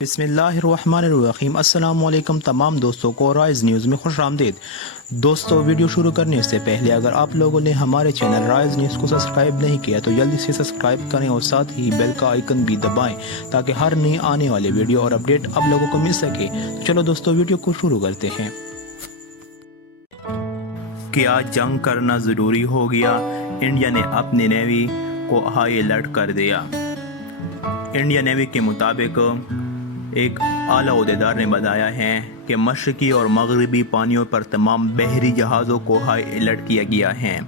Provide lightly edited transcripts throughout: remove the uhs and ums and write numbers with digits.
بسم اللہ الرحمن الرحیم۔ السلام علیکم تمام دوستوں کو رائز نیوز میں خوش آمدید۔ دوستو، ویڈیو شروع کرنے سے پہلے اگر آپ لوگوں نے ہمارے چینل رائز نیوز کو سبسکرائب نہیں کیا تو جلدی سے سبسکرائب کریں اور ساتھ ہی بیل کا آئیکن بھی دبائیں تاکہ ہر نئی آنے والے ویڈیو اور اپڈیٹ آپ لوگوں کو مل سکے۔ تو چلو دوستو، ویڈیو کو شروع کرتے ہیں۔ کیا جنگ کرنا ضروری ہو گیا؟ انڈیا نے اپنی نیوی کو ہائی الرٹ کر دیا۔ انڈین نیوی کے مطابق ایک اعلیٰ عہدیدار نے بتایا ہے کہ مشرقی اور مغربی پانیوں پر تمام بحری جہازوں کو ہائی الرٹ کیا گیا ہے۔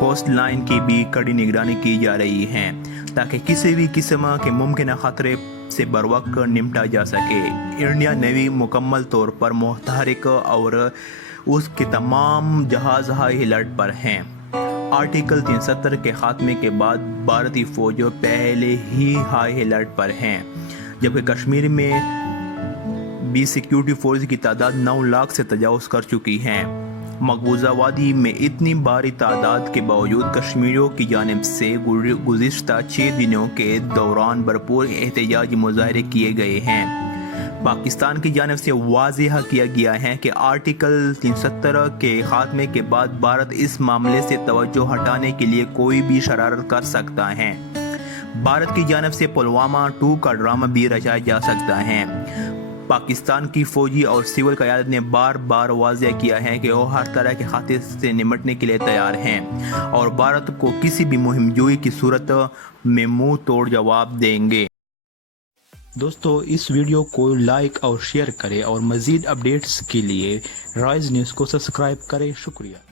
کوسٹ لائن کی بھی کڑی نگرانی کی جا رہی ہے تاکہ کسی بھی قسم کے ممکنہ خطرے سے بروقت نمٹا جا سکے۔ انڈین نیوی مکمل طور پر متحرک اور اس کے تمام جہاز ہائی الرٹ پر ہیں۔ آرٹیکل 370 کے خاتمے کے بعد بھارتی فوج پہلے ہی ہائی الرٹ پر ہیں، جبکہ کشمیر میں بھی سیکیورٹی فورس کی تعداد 9 لاکھ سے تجاوز کر چکی ہے۔ مقبوضہ وادی میں اتنی بڑی تعداد کے باوجود کشمیریوں کی جانب سے گزشتہ 6 دنوں کے دوران بھرپور احتجاجی مظاہرے کیے گئے ہیں۔ پاکستان کی جانب سے واضح کیا گیا ہے کہ آرٹیکل 370 کے خاتمے کے بعد بھارت اس معاملے سے توجہ ہٹانے کے لیے کوئی بھی شرارت کر سکتا ہے۔ بھارت کی جانب سے پلوامہ 2 کا ڈرامہ بھی رچایا جا سکتا ہے۔ پاکستان کی فوجی اور سول قیادت نے بار بار واضح کیا ہے کہ وہ ہر طرح کے خطرے سے نمٹنے کے لیے تیار ہیں اور بھارت کو کسی بھی مہم جوئی کی صورت میں منہ توڑ جواب دیں گے۔ دوستو، اس ویڈیو کو لائک اور شیئر کریں اور مزید اپڈیٹس کے لیے رائز نیوز کو سبسکرائب کریں۔ شکریہ۔